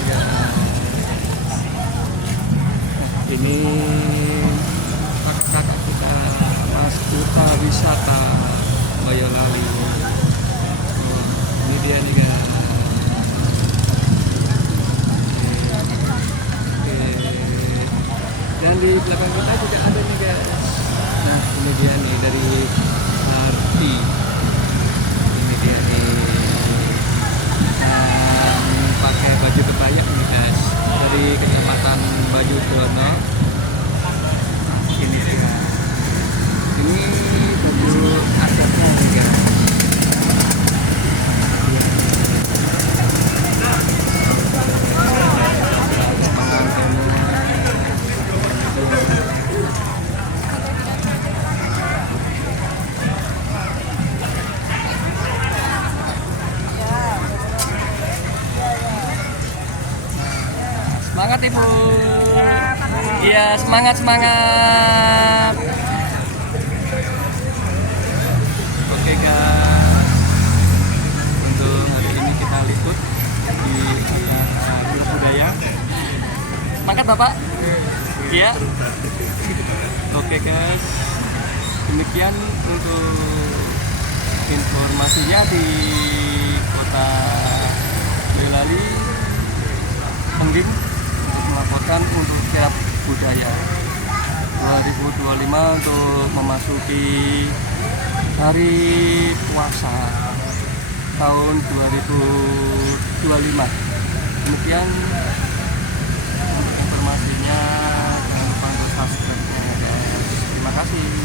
nih guys. Ini kakak kita Mas Kuta Wisata Boyolali. Oh, ini dia nih guys. Oke. Dan di belakang kita juga ada nih guys. Nah ini dia nih dari Sarti. Ini dia nih. Pakai baju kebaya nih guys, dari kecamatan Baju Dono. Ini dia, ini baju adatnya nih guys. Semangat Ibu. Iya, semangat. Oke guys. Untuk hari ini kita liput di acara budaya. Semangat Bapak. Iya. Oke guys. Demikian untuk informasinya di Kota Boyolali. Pengging melaporkan untuk kirap budaya 2025 untuk memasuki hari puasa tahun 2025. Demikian untuk informasinya, jangan lupa untuk subscribe-nya guys. Terima kasih.